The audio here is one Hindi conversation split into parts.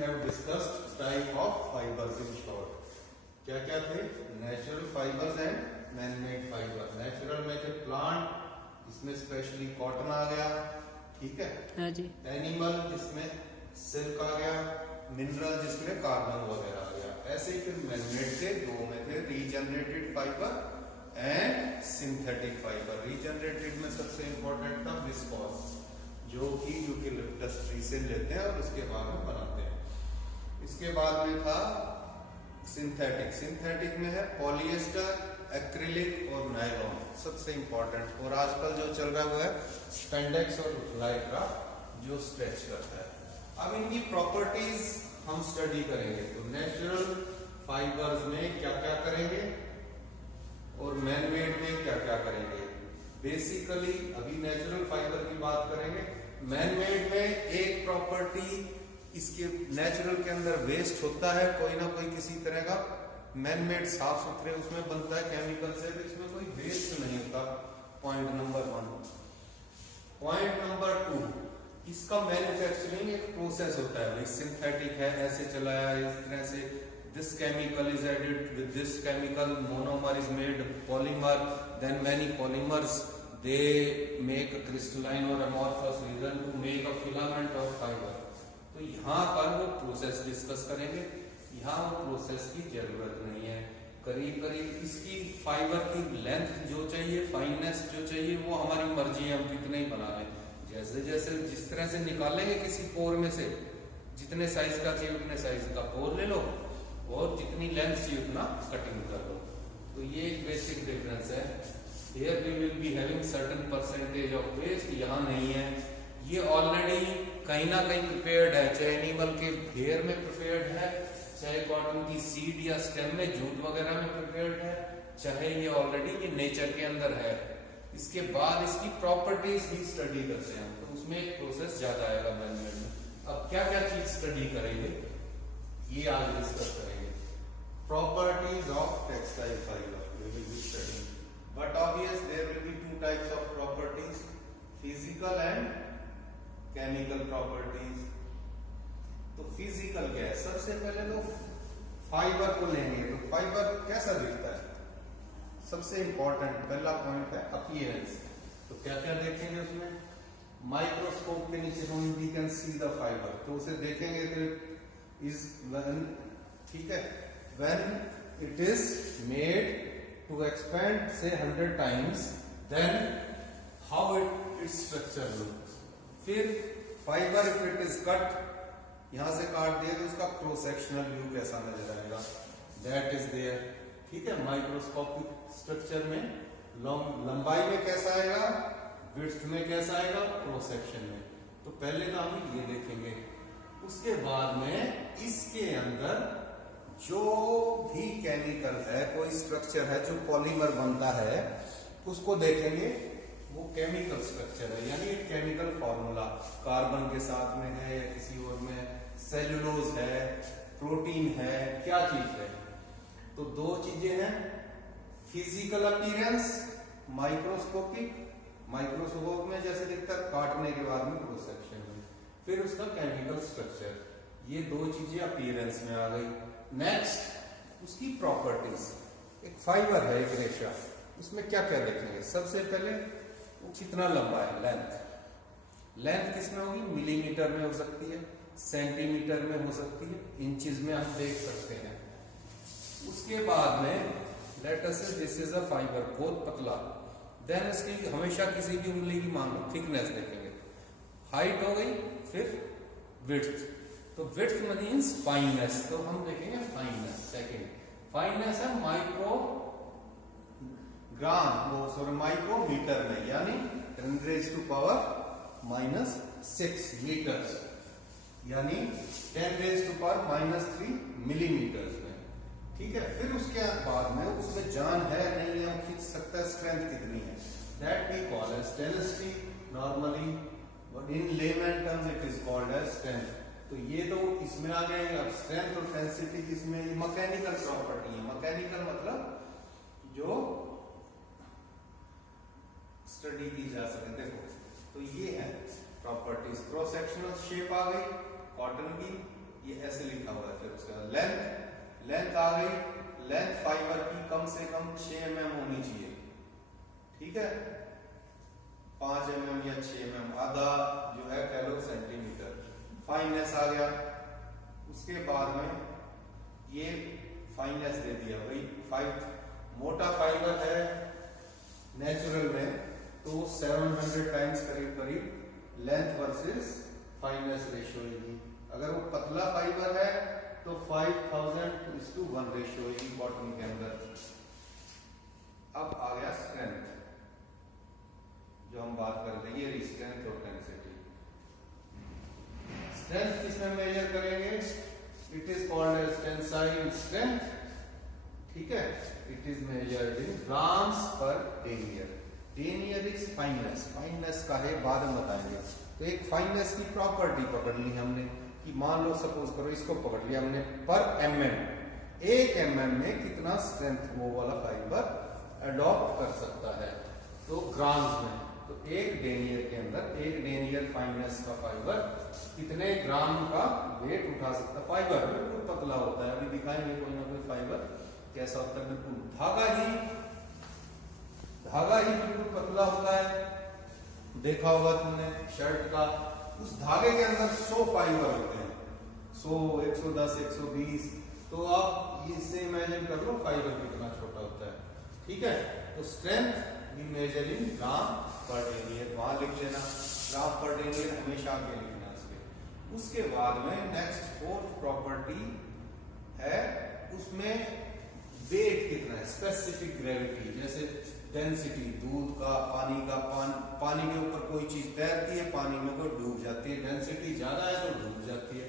have discussed type of fibers in short. क्या क्या थे? Natural fibres and man made fibre. Natural में थे प्लांट, इसमें स्पेशली कॉटन आ गया, ठीक है. हाँ जी. एनिमल जिसमें सिल्क आ गया, मिनरल जिसमें कार्बन वगैरह आ गया. ऐसे ही फिर मैन मेड थे, दो में थे regenerated fibre and synthetic fibre. Regenerated में सबसे इंपॉर्टेंट था विस्कोस, जो कि यूकेलिप्टस ट्री से लेते हैं और उसके बाद में बनाते हैं. इसके बाद में था सिंथेटिक. सिंथेटिक में है पॉलिएस्टर, एक्रिलिक और नायलॉन, सबसे इंपॉर्टेंट. और आजकल जो चल रहा है स्पेंडेक्स और लाइक्रा, जो स्ट्रेच करता है. अब इनकी प्रॉपर्टीज हम स्टडी करेंगे. तो नेचुरल फाइबर्स में क्या क्या करेंगे और मैन मेड में क्या क्या करेंगे. बेसिकली अभी नेचुरल फाइबर की बात करेंगे. मैन मेड में एक प्रॉपर्टी, इसके नेचुरल के अंदर वेस्ट होता है कोई ना कोई किसी तरह का. मैन मेड साफ सुथरे उसमें बनता है केमिकल से, तो इसमें कोई वेस्ट नहीं होता. Point number 1. पॉइंट नंबर 2, इसका मैन्युफैक्चरिंग एक प्रोसेस होता है. सिंथेटिक है, ऐसे चलाया इस तरह से, this chemical is added with this chemical, monomer is made, polymer, then many polymers they make a crystalline or amorphous region to make a filament of fiber. तो यहाँ पर वो प्रोसेस डिस्कस करेंगे. यहाँ वो प्रोसेस की जरूरत नहीं है. करीब करीब इसकी फाइबर की लेंथ जो चाहिए, फाइननेस जो चाहिए, वो हमारी मर्जी है, हम कितने ही बना लें. जैसे जैसे जिस तरह से निकालेंगे किसी पोर में से, जितने साइज का चाहिए उतने साइज का पोर ले लो और जितनी लेंथ चाहिए उतना कटिंग कर लो. तो ये एक बेसिक डिफरेंस है. Here we will be having certain percentage of waste, यहाँ नहीं है. ये ऑलरेडी कहीं ना कहीं प्रिपेयर्ड है, चाहे एनिमल के हेयर में प्रिपेयर्ड है, चाहे कॉटन की सीड या स्टेम में, जूट वगैरह में प्रिपेयर्ड है, चाहे ये ऑलरेडी ये नेचर के अंदर है. इसके बाद इसकी प्रॉपर्टीज ही स्टडी करते हैं, तो उसमें एक प्रोसेस ज्यादा आएगा मैनेजमेंट में. अब क्या क्या चीज स्टडी करेंगे ये आज डिस्कस करेंगे. Properties of textile fibre we will be studying, but obvious there will be two types of properties, physical and chemical properties. तो फिजिकल क्या है? सबसे पहले तो फाइबर को लेंगे. तो फाइबर कैसा दिखता है? सबसे इंपॉर्टेंट पहला पॉइंट है अपीयरेंस. तो क्या क्या देखेंगे उसमें? माइक्रोस्कोप के नीचे हम we can see the fibre. तो उसे देखेंगे तो is when, ठीक है, when it is made to expand say 100 times, then how its structure looks. फिर fibre if it is cut, यहां से काट दिया तो उसका क्रॉस सेक्शनल व्यू कैसा नजर आएगा, that is there. ठीक है, माइक्रोस्कोपिक स्ट्रक्चर में लंबाई में कैसा आएगा, विड्थ में कैसा आएगा, क्रॉस सेक्शन में. तो पहले तो हम ये देखेंगे. उसके बाद में इसके अंदर जो भी केमिकल है, कोई स्ट्रक्चर है जो पॉलीमर बनता है, उसको देखेंगे. वो केमिकल स्ट्रक्चर है, यानी एक केमिकल फॉर्मूला कार्बन के साथ में है या किसी और में, सेल्यूलोज है, प्रोटीन है, क्या चीज है. तो दो चीजें हैं, फिजिकल अपीयरेंस, माइक्रोस्कोपिक. माइक्रोस्कोप में जैसे दिखता है, काटने के बाद में क्रॉस सेक्शन में. फिर उसका केमिकल स्ट्रक्चर. ये दो चीजें अपीयरेंस में आ गई. नेक्स्ट उसकी प्रॉपर्टीज. एक फाइबर है, एक रेशा, उसमें क्या क्या देखेंगे? सबसे पहले वो कितना लंबा है, लेंथ. लेंथ किसमें होगी? मिलीमीटर में हो सकती है, सेंटीमीटर में हो सकती है, इंचेस में हम देख सकते हैं. उसके बाद में लेट अस से दिस इज अ फाइबर, बहुत पतला. देन इसकी हमेशा किसी भी उंगली की मान लो थिकनेस देखेंगे. हाइट हो गई, फिर विड्थ. तो विड्थ मींस फाइननेस, तो हम देखेंगे फाइननेस. सेकंड फाइननेस है माइक्रो ग्राम, वो सॉरी माइक्रोमीटर में, यानी 10⁻⁻⁶ मीटर्स, यानी 10⁻⁻³ मिलीमीटर्स में. ठीक है. फिर उसके बाद में उसमें जान है नहीं है, खींच सकता है, स्ट्रेंथ कितनी है, that we call as tenacity normally, but in layman terms it is called as strength. तो ये तो इसमें आ गए. अब स्ट्रेंथ और टेंसिटी किसमें? ये मैकेनिकल प्रॉपर्टी है. मैकेनिकल मतलब जो स्टडी की जा सके. देखो, तो ये है प्रॉपर्टीज. क्रॉस सेक्शनल शेप आ गई कॉटन की, ये लेंथ आ गई, लेंथ फाइबर की कम से कम 6 mm होनी चाहिए, ठीक है, 5 mm या 6 mm, आधा जो है कह लो सेंटीमीटर। फाइननेस आ गया, उसके बाद में ये फाइननेस दे दिया भाई 5, मोटा फाइबर है नेचुरल में तो 700 टाइम्स करीब करीब लेंथ वर्सेस फाइननेस रेशियो होगी। अगर वो पतला फाइबर है तो 5000:1 रेशियो होगी कॉटन के अंदर। अब आ गया स्ट्रेंथ, जो हम बात कर रहे हैं, ये स्ट्रेंथ और डेंसिटी। स्ट्रेंथ किसमें मेजर करेंगे? It is called as tensile strength, ठीक है, it is measured in grams per denier. Denier is fineness, fineness का है बाद में बताएंगे। तो एक फाइननेस की प्रॉपर्टी पकड़ ली हमने कि मान लो सपोज करो इसको पकड़ लिया हमने पर mm, 1 mm में कितना स्ट्रेंथ वो वाला फाइबर अडॉप्ट कर सकता है, तो ग्राम्स में। तो एक डेनियर के अंदर, एक डेनियर फाइननेस का फाइबर कितने ग्राम का वेट उठा सकता है? फाइबर बिल्कुल पतला होता है, अभी दिखाएंगे कोई ना कोई फाइबर कैसा होता है, बिल्कुल धागा ही बिल्कुल पतला होता है, देखा होगा तुमने शर्ट का, उस धागे के अंदर 100 फाइबर होते हैं, 100, 110, 120, तो आप इससे इमेजिन कर लो फाइबर कितना छोटा होता है, ठीक है। तो strength we measure in gram पर डेनियर, वहां लिख लेना ग्राम पर डेनियर, हमेशा आगे लिखना इसके। उसके बाद में नेक्स्ट 4th प्रॉपर्टी है, उसमें वेट कितना है, स्पेसिफिक ग्रेविटी, जैसे डेंसिटी दूध का, पानी के ऊपर कोई चीज तैरती है, पानी में कोई डूब जाती है, डेंसिटी ज्यादा है तो डूब जाती है,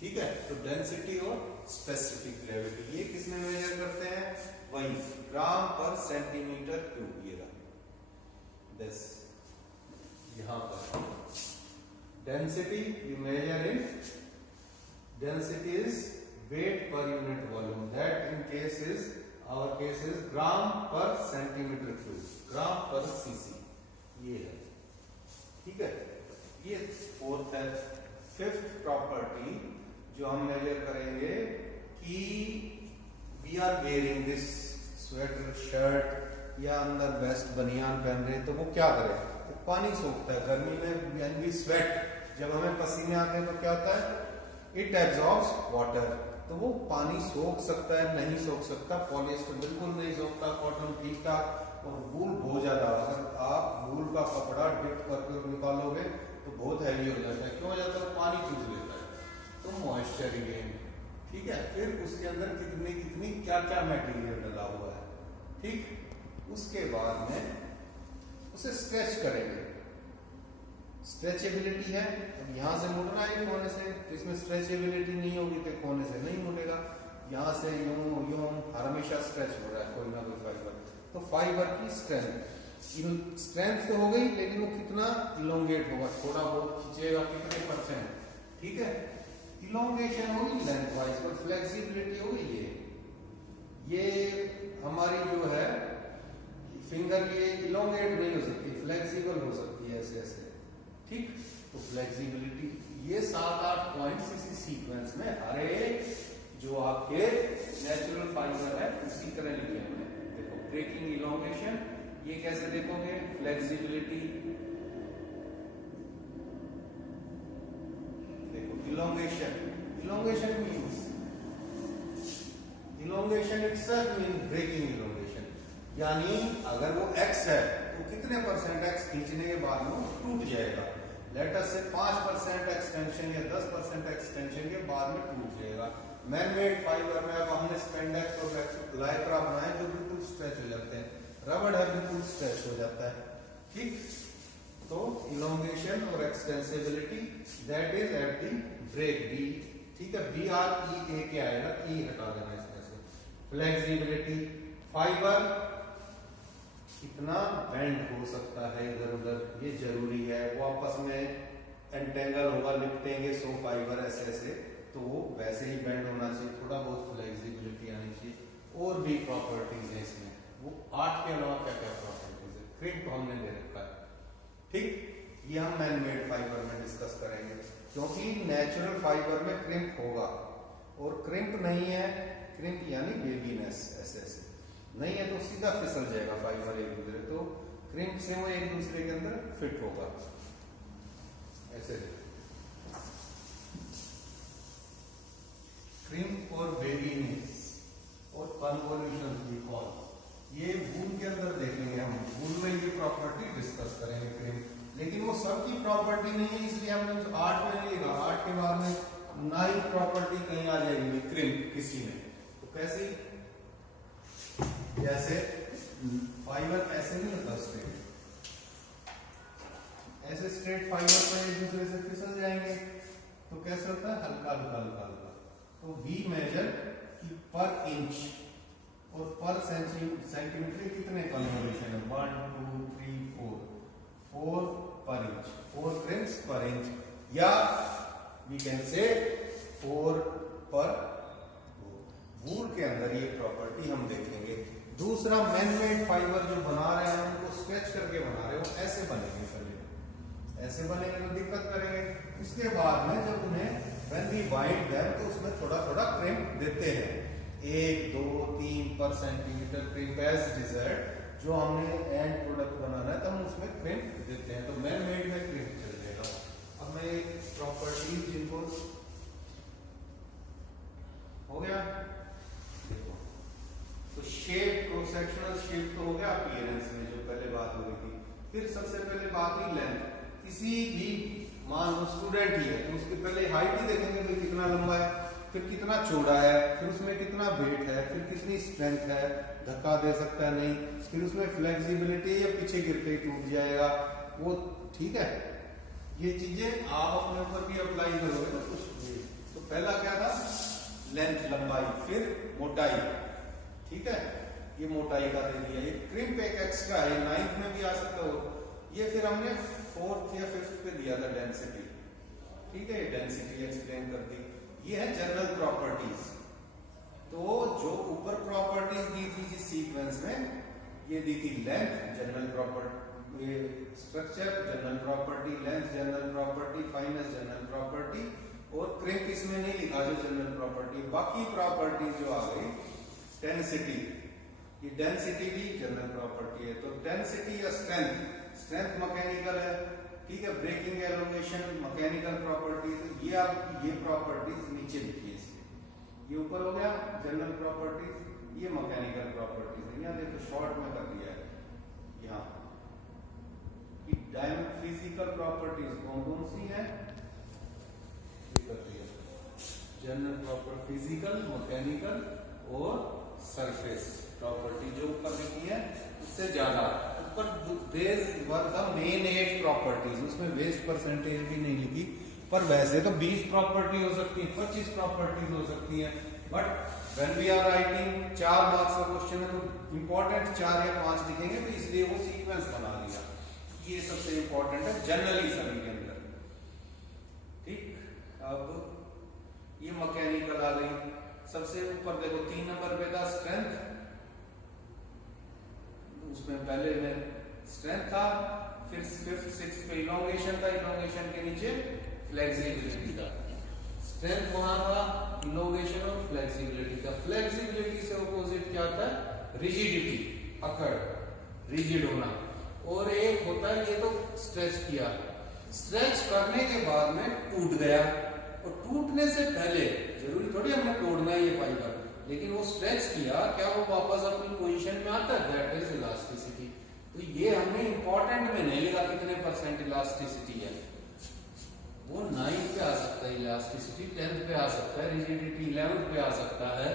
ठीक है। तो डेंसिटी और स्पेसिफिक ग्रेविटी ये किसमें मेजर करते हैं? वही ग्राम पर सेंटीमीटर क्यूब, ये रहा दिस, यहां पर density we measure in, density is weight per unit volume, that in case is, our case is gram per centimeter cube, gram per cc, ये है, ठीक है। ये 4th है। 5th प्रॉपर्टी जो हम मेजर करेंगे कि we are wearing this sweater, shirt या अंदर वेस्ट बनियान पहन रहे, तो वो क्या करे? वो पानी सोखता है गर्मी में, यानी स्वेट, जब हमें पसीने आते हैं तो क्या होता है? इट एब्जॉर्ब्स वाटर, तो वो पानी सोख सकता है, नहीं सोख सकता। पॉलिएस्टर बिल्कुल नहीं सोखता, कॉटन ठीक ठाक, और वूल बहुत ज्यादा। अगर आप वूल का कपड़ा डिप करके निकालोगे तो बहुत हैवी हो जाता है, क्यों हो जाता है? पानी चूस लेता है, तो मॉइस्चर गेन, ठीक है। फिर उसके अंदर कितनी कितनी क्या क्या मटेरियल डला हुआ है, ठीक। उसके बाद में उसे स्ट्रेच करेंगे, स्ट्रेचेबिलिटी है, अब यहां से मुड़ना है कोने से, तो इसमें स्ट्रेचेबिलिटी नहीं होगी तो कोने से नहीं मुड़ेगा, यहां से यूं हमेशा स्ट्रेच हो रहा है कोई ना कोई फाइबर। तो फाइबर की स्ट्रेंथ तो हो गई, लेकिन वो कितना इलोंगेट होगा, थोड़ा बहुत खींचेगा, कितने %, ठीक है। इलोंगेशन होगी लेंथ वाइज, पर फ्लेक्सिबिलिटी होगी ये हमारी जो है फिंगर, ये इलोंगेट नहीं हो सकती, फ्लेक्सिबल हो सकती है ऐसे ऐसे, ठीक। तो फ्लेक्सिबिलिटी, ये 7-8 पॉइंट्स इसी सीक्वेंस में हर एक जो आपके नेचुरल फाइबर है उसी तरह लिखे हुए हैं। देखो ब्रेकिंग, इलोंगेशन, ये कैसे देखोगे? फ्लेक्सिबिलिटी, देखो elongation, elongation means, elongation itself mean breaking elongation, यानी अगर वो x है तो कितने % x खींचने के बाद वो टूट जाएगा। लेट अस से 5% एक्सटेंशन या 10% एक्सटेंशन के बाद में टूट जाएगा। मैनमेड फाइबर में अब हमने स्पेंडेक्स और लाइक्रा बनाए जो बिल्कुल स्ट्रेच हो जाते हैं, रबड़ है बिल्कुल स्ट्रेच हो जाता है, ठीक। तो इलोंगेशन और extensibility that is at the break, B, ठीक है, BREA के आएगा, ई हटा देना इसमें से। फ्लेक्सिबिलिटी, फाइबर कितना बेंड हो सकता है इधर उधर, ये जरूरी है। वो आपस में एंटेंगल होगा, लिपटेंगे 100 फाइबर ऐसे ऐसे, तो वो वैसे ही बेंड होना चाहिए, थोड़ा बहुत फ्लेक्सिबिलिटी आनी चाहिए। और भी प्रॉपर्टीज है इसमें, वो 8 के अलावा क्या क्या प्रॉपर्टीज है, क्रिम्प हमने दे रखा है, ठीक। ये हम मैनमेड फाइबर में डिस्कस करेंगे, क्योंकि नेचुरल फाइबर में क्रिम्प होगा, और क्रिम्प नहीं है, क्रिम्प यानी वेवीनेस, ऐसे ऐसे नहीं है तो सीधा फिसल जाएगा फाइबर एक दूसरे, तो क्रिम्प से वो एक दूसरे के अंदर फिट होगा ऐसे। क्रिम्प और वेवीनेस और कन्वोल्यूशन भी कॉल, ये वूल के अंदर देखेंगे हम, वूल में ये प्रॉपर्टी डिस्कस करेंगे क्रिम्प, लेकिन वो सबकी प्रॉपर्टी नहीं है, इसलिए हमने उस 8 में नहीं लिखा। 8 के बाद में 9 प्रॉपर्टी कहीं आ जाएगी क्रिम्प किसी में, तो कैसे, जैसे फाइबर ऐसे नहीं होता स्ट्रेट, ऐसे स्ट्रेट फाइबर पर एक दूसरे से फिसल जाएंगे तो कैसे होता है, हल्का हल्का हल्का हल्का। तो वी मेजर कि पर इंच और पर सेंटीमीटर कितने कन्वोल्यूशन है, 1 2 3 4 पर इंच, 4 क्रिम्स पर इंच, या वी कैन से 4 पर वूल के अंदर ये प्रॉपर्टी हम देखेंगे। दूसरा मैनमेड फाइबर जो बना रहे हैं उनको स्ट्रेच करके बना रहे हो, ऐसे बनेंगे, पहले ऐसे बनेंगे तो दिक्कत करेंगे, इसके बाद में जब उन्हें when we bind them तो उसमें थोड़ा थोड़ा क्रिम्प देते हैं, 1 2 3 पर सेंटीमीटर क्रिम्प एज डिजायर्ड, जो हमने एंड प्रोडक्ट बनाना है तब हम उसमें क्रिम्प देते हैं, तो मैन मेड में क्रिम्प चल जाएगा। अब मैं एक प्रॉपर्टी जिनको हो गया देखो, तो शेप, क्रॉस सेक्शनल शेप तो हो गया, अपीयरेंस में जो पहले बात हो रही थी, फिर सबसे पहले बात हुई लेंथ। किसी भी मान लो स्टूडेंट ही है तो उसके पहले हाइट ही देखेंगे भाई कितना लंबा है, फिर कितना चौड़ा है, फिर उसमें कितना वेट है, फिर कितनी स्ट्रेंथ है, धक्का दे सकता है नहीं, फिर उसमें फ्लेक्सिबिलिटी या पीछे गिरते ही टूट जाएगा वो, ठीक है। ये चीजें आप अपने ऊपर भी अप्लाई करोगे ना कुछ। तो पहला क्या था, लेंथ लंबाई, फिर मोटाई, ठीक है, ये मोटाई का दे दिया। ये क्रिम्प एक एक्स्ट्रा है, 9th में भी आ सकता हो, ये फिर हमने 4th या 5th पे दिया था डेंसिटी, ठीक है, डेंसिटी एक्सप्लेन कर दी। ये है जनरल प्रॉपर्टीज, तो जो ऊपर प्रॉपर्टीज दी थी जिस सीक्वेंस में, ये दी थी लेंथ जनरल प्रॉपर्टी, ये structure general property, length general property, finance general property, और क्रिम्प इसमें नहीं लिखा जो जनरल प्रॉपर्टी। बाकी प्रॉपर्टीज जो आ गई, डेंसिटी, ये डेंसिटी भी जनरल प्रॉपर्टी है, तो डेंसिटी या स्ट्रेंथ, स्ट्रेंथ मैकेनिकल है, ठीक है, ब्रेकिंग एलोंगेशन मैकेनिकल प्रॉपर्टी, तो ये आप ये प्रॉपर्टीज नीचे लिखिए, ये ऊपर हो गया जनरल प्रॉपर्टीज, ये मैकेनिकल प्रॉपर्टीज है। यहाँ देखो शॉर्ट में कर दिया है यहाँ कि डायमेंट फिजिकल प्रॉपर्टीज कौन कौन सी है, ये कर दिया, जनरल प्रॉपर्टी, फिजिकल, मैकेनिकल और सरफेस प्रॉपर्टी जो ऊपर लिखी है उससे ज्यादा ऊपर there were the main 8 properties, उसमें वेस्ट परसेंटेज भी नहीं लिखी, पर वैसे तो 20 प्रॉपर्टी हो सकती है, 25 प्रॉपर्टीज हो सकती है, but when we are writing 4 marks का क्वेश्चन है तो इंपॉर्टेंट 4 या 5 लिखेंगे, तो इसलिए वो सीक्वेंस बना लिया, ये सबसे इंपॉर्टेंट है जनरली सभी के अंदर, ठीक। अब ये मैकेनिकल आ गई, सबसे ऊपर देखो 3 नंबर पे था स्ट्रेंथ, उसमें पहले में स्ट्रेंथ था, फिर 5th 6th पे इलोंगेशन था, इलोंगेशन के नीचे फ्लेक्सिबिलिटी था, स्ट्रेंथ वहां था, इलोंगेशन और फ्लेक्सिबिलिटी था। फ्लेक्सिबिलिटी से अपोजिट क्या था, रिजिडिटी, अकड़, रिजिड होना, और एक होता है ये तो स्ट्रेच किया, स्ट्रेच करने के बाद में टूट गया, और टूटने से पहले जरूरी थोड़ी हमने तोड़ना है ये फाइबर, लेकिन वो स्ट्रेच किया, क्या वो वापस अपनी पोजीशन में आता है, दैट इज इलास्टिसिटी। तो ये हमने इंपॉर्टेंट में नहीं लिखा कितने परसेंट इलास्टिसिटी है, वो 9 पे आ सकता है इलास्टिसिटी, 10th पे आ सकता है, रिजिडिटी 11th पे आ सकता है,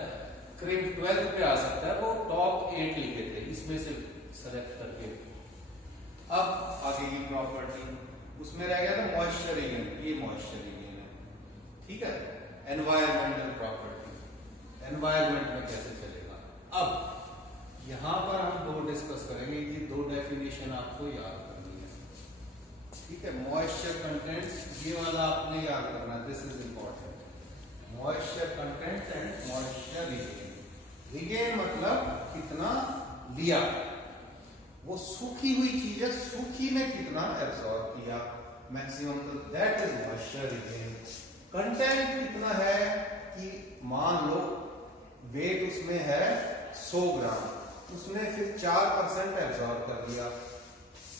क्रिम्प 12th पे आ सकता है, वो टॉप 8 लिखे थे इसमें से सेलेक्ट करके। अब आगे की प्रॉपर्टी, उसमें रह गया था मॉइस्चर रीजन, ये मॉइस्चर रीजन है, ठीक है, एनवायरमेंटल प्रॉपर्टी, एनवायरमेंट में कैसे चलेगा। अब यहां पर हम 2 डिस्कस करेंगे, ये 2 डेफिनेशन आपको याद करनी है, ठीक है। मॉइस्चर कंटेंट, ये वाला आपने याद करना, this is important, moisture content and moisture regain. Regain मतलब कितना लिया, वो सूखी हुई चीज है, सूखी में कितना एब्सॉर्ब किया मैक्सिमम, तो that is moisture regain. Content कितना है कि वेट उसमें है 100 ग्राम, उसने फिर 4% एब्जॉर्ब कर दिया।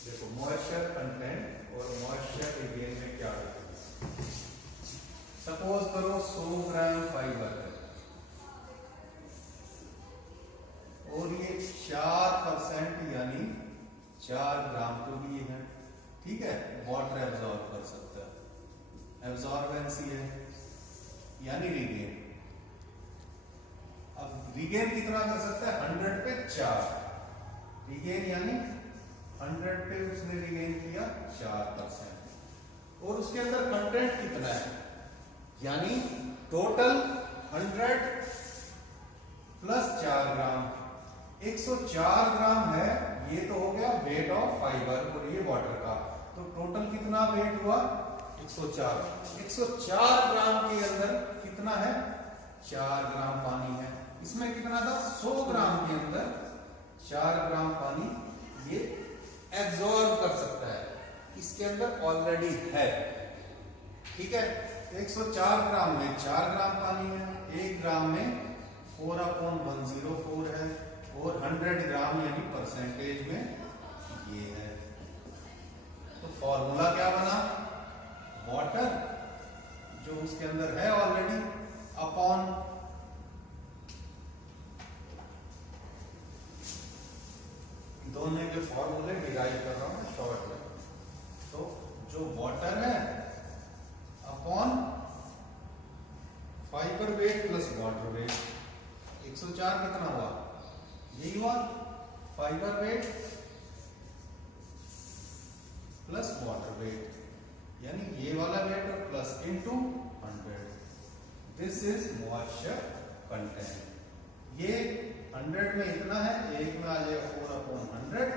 देखो मॉइस्चर कंटेंट और मॉइस्चर रिगेन में क्या डिफरेंस। सपोज करो 100 ग्राम फाइबर है और ये 4% यानी 4 ग्राम को भी है, ठीक है, वाटर एब्जॉर्ब कर सकता है, एब्जॉर्बेंसी है यानी रिगेन। अब रिगेन कितना कर सकता है, 100 पे 4 रिगेन यानी 100 पे उसने रिगेन किया 4%। और उसके अंदर कंटेंट कितना है, यानी टोटल 100 प्लस 4 ग्राम 104 ग्राम है। ये तो हो गया वेट ऑफ फाइबर और ये वाटर का, तो टोटल कितना वेट हुआ 104 ग्राम के अंदर कितना है, 4 ग्राम पानी है। इसमें कितना था, 100 ग्राम के अंदर 4 ग्राम पानी ये एब्जॉर्ब कर सकता है, इसके अंदर ऑलरेडी है, ठीक है। 104 ग्राम में 4 ग्राम पानी है, 1 ग्राम में 4/104 है और 100 ग्राम यानी परसेंटेज में ये है। तो फॉर्मूला क्या बना, वाटर जो उसके अंदर है ऑलरेडी अपॉन दोनों के फॉर्मूले डिराइव कर रहा हूं शॉर्ट में। तो जो वाटर है upon fibre weight plus water weight, 104 कितना हुआ, यही हुआ fibre weight plus water weight, यानी ये वाला वेट और plus into 100। This is moisture content. ये 100 में इतना है, एक में आ जाएगा 4/100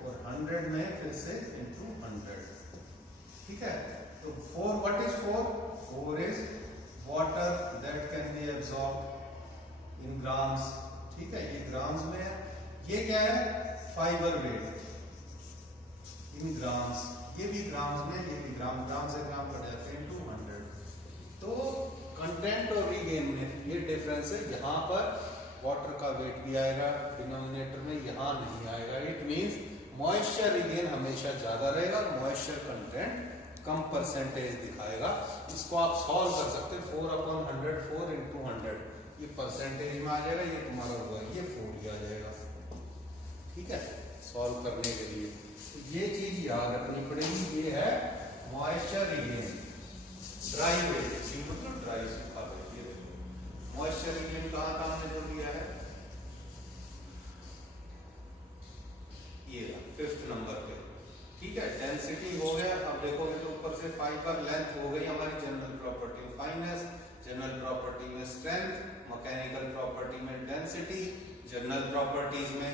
और 100 में फिर से इनटू 100, ठीक है। तो 4 what is 4 is water that can be absorb in grams, ठीक है, ये ग्राम्स में है। ये क्या है, फाइबर वेट इन ग्राम्स, ये भी ग्राम्स में, ये भी ग्राम से ग्राम कट जाते हैं इनटू 100। तो कंटेंट और रिगेन में ये डिफरेंस है, यहाँ पर वाटर का वेट भी आएगा डिनोमिनेटर में, यहाँ नहीं आएगा। इट मींस मॉइस्चर रिगेन हमेशा ज्यादा रहेगा, मॉइस्चर कंटेंट कम परसेंटेज दिखाएगा। इसको आप सॉल्व कर सकते हैं, 4/100 4 × 100 ये परसेंटेज में आ जाएगा, ये तुम्हारा हुआ ये 40 आ जाएगा, ठीक है, सॉल्व करने के लिए। तो ये चीज याद रखनी पड़ेगी। ये है मॉइस्चर रिगेन, ड्राई वेट, मतलब ड्राई सूखा वेट। ये देखो मॉइस्चर रिगेन कहाँ कहाँ हमने जो लिया है, ये 5th नंबर पे, ठीक है। डेंसिटी हो गया। अब देखोगे तो ऊपर से फाइबर लेंथ हो गई हमारी, जनरल प्रॉपर्टी में फाइनेस, जनरल प्रॉपर्टी में स्ट्रेंथ, मैकेनिकल प्रॉपर्टी में डेंसिटी, जनरल प्रॉपर्टीज में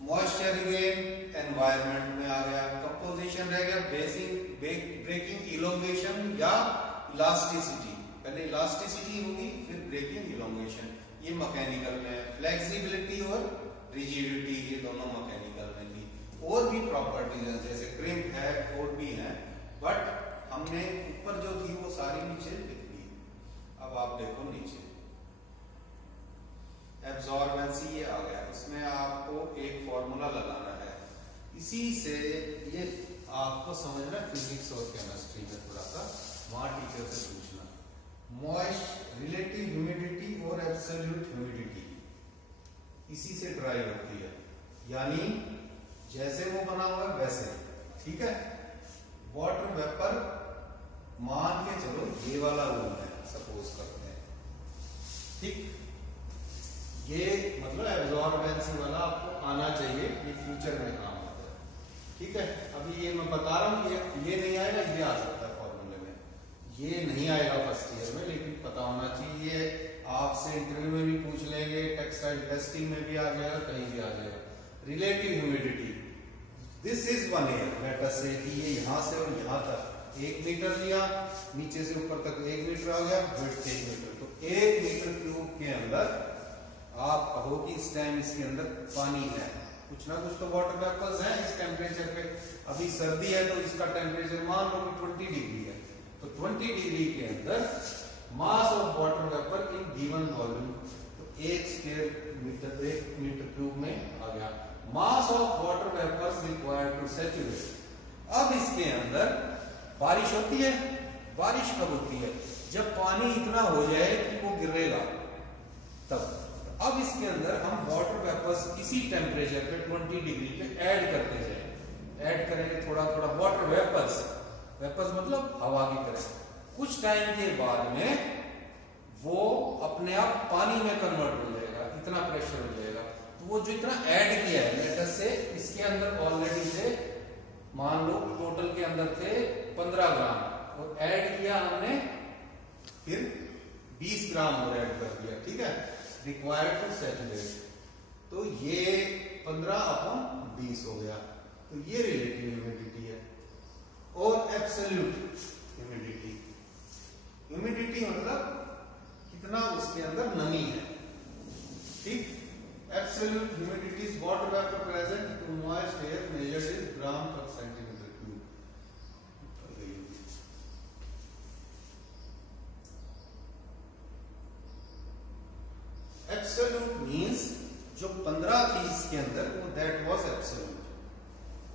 मॉइस्चर रिगेन, एनवायरनमेंट में आ गया। कंपोजिशन रह गया बेसिक ब्रेकिंग इलोंगेशन या इलास्टिसिटी, पहले इलास्टिसिटी होगी फिर ब्रेकिंग इलोंगेशन, ये मैकेनिकल में है। फ्लेक्सिबिलिटी और रिजिडिटी ये दोनों मैकेनिकल में थी। और भी प्रॉपर्टीज है जैसे क्रिम्प है और भी है, बट हमने ऊपर जो थी वो सारी नीचे लिख दी। अब आप देखो नीचे एब्जॉर्बेंसी ये आ गया, इसमें आपको एक फॉर्मूला लगाना है। इसी से ये आपको समझना फिजिक्स और केमिस्ट्री में थोड़ा सा, वहां टीचर से पूछना। मॉइस्ट रिलेटिव ह्यूमिडिटी और एब्सोल्यूट ह्यूमिडिटी इसी से ड्राइव होती है, यानी जैसे वो बना हुआ है वैसे, ठीक है। वाटर वेपर मान के चलो ये वाला रूम है, सपोज करते हैं, ठीक। ये मतलब एब्जॉर्बेंसी वाला आपको आना चाहिए, ये फ्यूचर में काम आता है, ठीक है। अभी ये मैं बता रहा हूँ, ये नहीं आएगा, ये आ सकता है फॉर्मूले में, ये नहीं आएगा फर्स्ट ईयर में, लेकिन पता होना चाहिए। आपसे इंटरव्यू में भी पूछ लेंगे, टेक्सटाइल टेस्टिंग में भी आ जाएगा, कहीं भी आ जाएगा। Relative humidity, this is 1 air, let us से कि ये यहाँ से और यहाँ तक 1 मीटर लिया, नीचे से ऊपर तक 1 मीटर आ गया, विड्थ 1 मीटर, तो 1 मीटर क्यूब के अंदर आप कहो कि इस टाइम इसके अंदर पानी है, कुछ ना कुछ तो वाटर वेपर्स हैं इस टेम्परेचर पे। अभी सर्दी है तो इसका टेम्परेचर मान लो कि 20 डिग्री है, तो 20 डिग्री के अंदर mass of water vapour in given volume, तो 1 मीटर क्यूब में आ गया। Mass of water vapours required to saturate. अब इसके अंदर बारिश होती है। बारिश कब होती है? जब पानी इतना हो जाए कि वो गिरेगा तब। अब इसके अंदर हम वाटर वेपर्स इसी टेम्परेचर पे 20 डिग्री पे ऐड करते जाएंगे। ऐड करेंगे थोड़ा थोड़ा वाटर वेपर्स, वेपर्स मतलब हवा की तरह। कुछ टाइम के बाद में वो अपने आप पानी में कन्वर्ट हो जाएगा, इतना प्रेशर हो जाएगा। तो वो जो इतना ऐड किया है लेटर से, इसके अंदर ऑलरेडी से मान लो टोटल के अंदर थे 15 ग्राम और ऐड किया हमने फिर 20 ग्राम और ऐड कर दिया, ठीक है, रिक्वायर्ड टू सैचुरेट। तो ये 15/20 हो गया। तो ये रिलेटिव ह्यूमिडिटी है। और एब्सोल्यूट ह्यूमिडिटी, ह्यूमिडिटी मतलब कितना उसके अंदर नमी है, ठीक। Absolute humidity is water vapour present to moist air measured in gram per centimetre cube. Absolute means जो 15 थी इसके अंदर वो दैट वाज एब्सोल्यूट,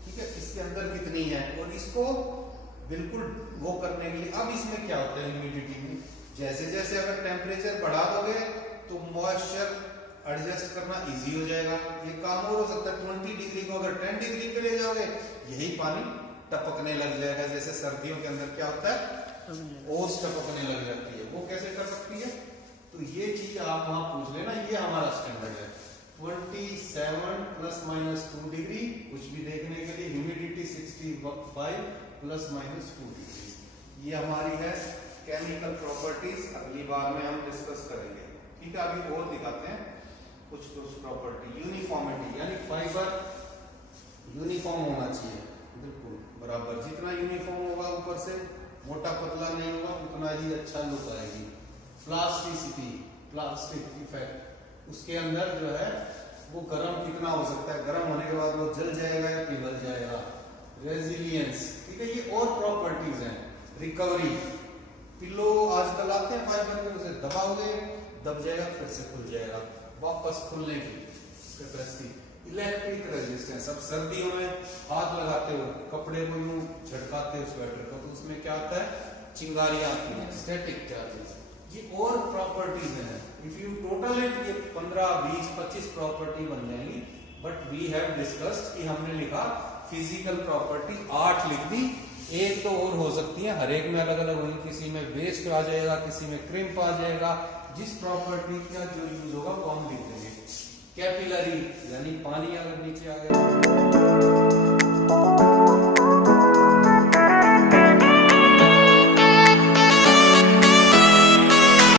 ठीक है। इसके अंदर कितनी है और इसको बिल्कुल वो करने के लिए अब इसमें क्या होता है ह्यूमिडिटी में, जैसे जैसे अगर टेम्परेचर बढ़ा दोगे तो मॉइस्चर एडजस्ट करना इजी हो जाएगा। ये काम और हो सकता है 20 डिग्री को अगर 10 डिग्री पे ले जाओगे यही पानी टपकने लग जाएगा। जैसे सर्दियों के अंदर क्या होता है, ओस टपकने लग जाती है, वो कैसे कर सकती है। तो ये चीज आप वहां पूछ लेना, ये हमारा स्टैंडर्ड है 27 ±2 डिग्री, कुछ भी देखने के लिए ह्यूमिडिटी 65 ±2 डिग्री। ये हमारी है केमिकल प्रॉपर्टीज, अगली बार में हम डिस्कस करेंगे, ठीक है। अभी और दिखाते हैं कुछ प्रॉपर्टी। यूनिफॉर्मिटी यानी फाइबर यूनिफॉर्म होना चाहिए, बिल्कुल बराबर। जितना यूनिफॉर्म होगा ऊपर से, मोटा पतला नहीं होगा, उतना ही अच्छा लुक आएगी। प्लास्टिसिटी, प्लास्टिक इफेक्ट, उसके अंदर जो है वो गर्म कितना हो सकता है, गर्म होने के बाद वो जल जाएगा या पिघल जाएगा। रेजिलियंस, ठीक है, ये और प्रॉपर्टीज हैं। रिकवरी, पिलो आजकल आते हैं फाइबर के, उसे दबाओगे दब जाएगा, फिर से खुल जाएगा, वापस खुलने की कैपेसिटी। इलेक्ट्रिक रेजिस्टेंस, अब सर्दियों में हाथ लगाते हो, कपड़े को यूं झटकाते हो स्वेटर को, तो उसमें क्या आता है, चिंगारियां आती हैं, स्टैटिक चार्जेस। ये और प्रॉपर्टीज हैं। इफ यू टोटल इट, ये 15, 20, 25 प्रॉपर्टी बन जाएंगी। बट वी हैव डिस्कस्ड कि हमने लिखा फिजिकल प्रॉपर्टी 8 लिख दी, एक तो और हो सकती है, हर एक में अलग अलग होगी। किसी में वेस्ट आ जाएगा, किसी में क्रिम्प आ जाएगा। जिस प्रॉपर्टी का जो यूज होगा वो हम लिख देंगे। कैपिलरी यानी पानी अगर नीचे आ गया